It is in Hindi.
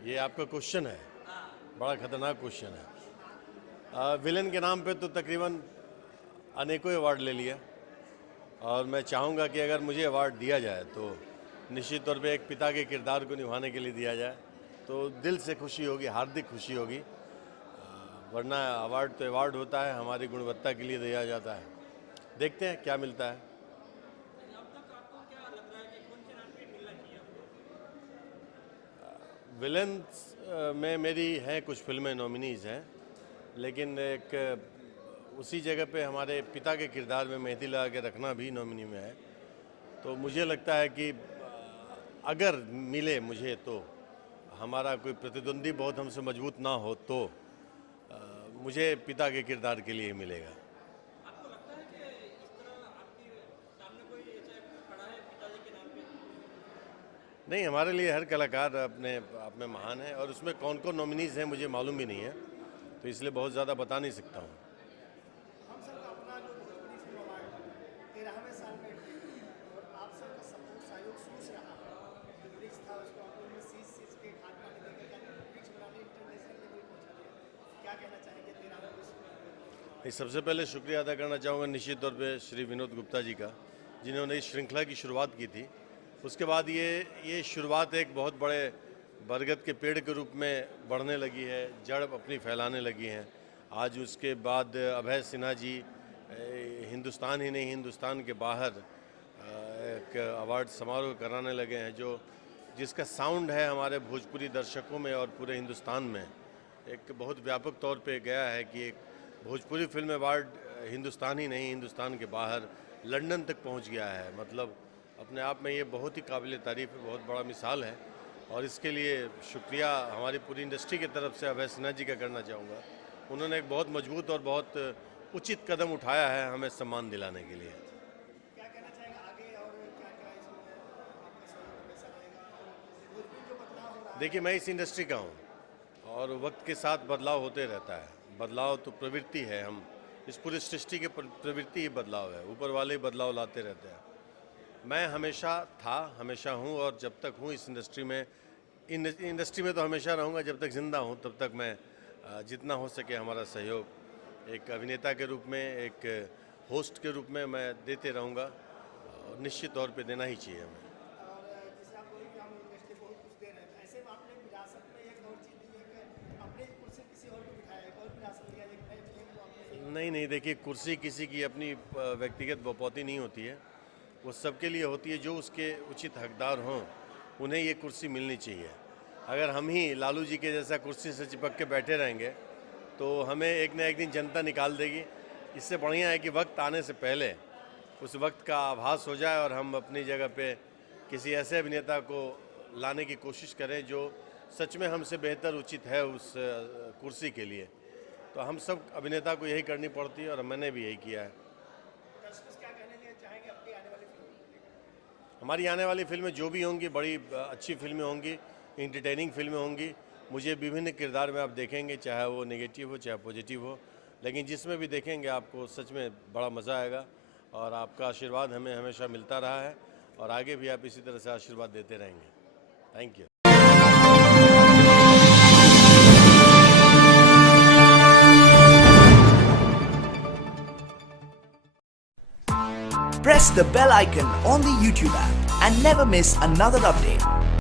ये आपका क्वेश्चन है, बड़ा खतरनाक क्वेश्चन है। विलन के नाम पे तो तकरीबन अनेकों अवार्ड ले लिया, और मैं चाहूँगा कि अगर मुझे अवार्ड दिया जाए तो निश्चित तौर पे एक पिता के किरदार को निभाने के लिए दिया जाए तो दिल से खुशी होगी, हार्दिक खुशी होगी। वरना अवार्ड तो अवार्ड होता है, हमारी गुणवत्ता के लिए दिया जाता है। देखते हैं क्या मिलता है। विलेंस में मेरी हैं कुछ फिल्में नॉमिनीज़ हैं, लेकिन एक उसी जगह पे हमारे पिता के किरदार में मेहंदी लगा के रखना भी नॉमिनी में है। तो मुझे लगता है कि अगर मिले मुझे, तो हमारा कोई प्रतिद्वंदी बहुत हमसे मजबूत ना हो तो मुझे पिता के किरदार के लिए मिलेगा। आपको लगता है कि इस तरह आपके सामने कोई ऐसा खड़ा है पिताजी के नाम पे? नहीं, हमारे लिए हर कलाकार अपने आप में महान है, और उसमें कौन कौन नॉमिनीज़ हैं मुझे मालूम भी नहीं है, तो इसलिए बहुत ज़्यादा बता नहीं सकता हूँ। हम सर का अपना जो भोजपुरी फिल्म अवार्ड 13वें साल में, और आप सर का सपोर्ट सहयोग शुरू से रहा है। जो ब्रिज था उसको आप लोग ने सीज के घाट पानी देकर ब्रिज बनाने इंटरनेशनल लेवल पहुँचा दिया। क्या कहना चाहेंगे 13वें विश्व? सबसे पहले शुक्रिया अदा करना चाहूँगा निश्चित तौर पे श्री विनोद गुप्ता जी का, जिन्होंने इस श्रृंखला की शुरुआत की थी। उसके बाद ये शुरुआत एक बहुत बड़े बरगद के पेड़ के रूप में बढ़ने लगी है, जड़ अपनी फैलाने लगी हैं। आज उसके बाद अभय सिन्हा जी हिंदुस्तान ही नहीं, हिंदुस्तान के बाहर एक अवार्ड समारोह कराने लगे हैं, जिसका साउंड है हमारे भोजपुरी दर्शकों में और पूरे हिंदुस्तान में एक बहुत व्यापक तौर पे गया है कि एक भोजपुरी फिल्म अवार्ड हिंदुस्तान ही नहीं, हिंदुस्तान के बाहर लंदन तक पहुंच गया है। मतलब अपने आप में ये बहुत ही काबिल तारीफ़ है, बहुत बड़ा मिसाल है, और इसके लिए शुक्रिया हमारी पूरी इंडस्ट्री की तरफ से अभय सिन्हा जी का करना चाहूँगा। उन्होंने एक बहुत मजबूत और बहुत उचित कदम उठाया है हमें सम्मान दिलाने के लिए। क्या कहना चाहेंगे आगे, और क्या क्या इसमें आपका सहयोग हमेशा रहेगा, और भोजपुरी जो बदलाव हो रहा है? देखिए, मैं इस इंडस्ट्री का हूँ और वक्त के साथ बदलाव होते रहता है। बदलाव तो प्रवृत्ति है, हम इस पूरी सृष्टि की प्रवृत्ति ही बदलाव है, ऊपर वाले ही बदलाव लाते रहते हैं। मैं हमेशा था, हमेशा हूँ, और जब तक हूँ इस इंडस्ट्री में तो हमेशा रहूँगा। जब तक ज़िंदा हूँ तब तक मैं जितना हो सके हमारा सहयोग एक अभिनेता के रूप में, एक होस्ट के रूप में मैं देते रहूँगा, और निश्चित तौर पे देना ही चाहिए हमें। और जैसे आप बोले कि हम इंडस्ट्री बहुत कुछ दे रहे हैं, ऐसे में आपने विरासत में एक और चीज़ दी है कि अपने कुर्सी किसी और को बिठाया, एक और विरासत लिया, एक नई फिल्म को आपने। नहीं, देखिए, कुर्सी किसी की अपनी व्यक्तिगत बपौती नहीं होती है, वो सबके लिए होती है। जो उसके उचित हकदार हों उन्हें ये कुर्सी मिलनी चाहिए। अगर हम ही लालू जी के जैसा कुर्सी से चिपक के बैठे रहेंगे तो हमें एक न एक दिन जनता निकाल देगी। इससे बढ़िया है कि वक्त आने से पहले उस वक्त का आभास हो जाए और हम अपनी जगह पे किसी ऐसे अभिनेता को लाने की कोशिश करें जो सच में हमसे बेहतर उचित है उस कुर्सी के लिए। तो हम सब अभिनेता को यही करनी पड़ती है, और मैंने भी यही किया है। दर्शक क्या कहने चाहेंगे अपनी आने वाली फिल्म? हमारी आने वाली फिल्में जो भी होंगी बड़ी अच्छी फिल्में होंगी, इंटरटेनिंग फिल्में होंगी। मुझे विभिन्न किरदार में आप देखेंगे, चाहे वो नेगेटिव हो चाहे पॉजिटिव हो, लेकिन जिसमें भी देखेंगे आपको सच में बड़ा मज़ा आएगा। और आपका आशीर्वाद हमें हमेशा मिलता रहा है, और आगे भी आप इसी तरह से आशीर्वाद देते रहेंगे। Thank you. Press the bell icon on the YouTube app and never miss another update.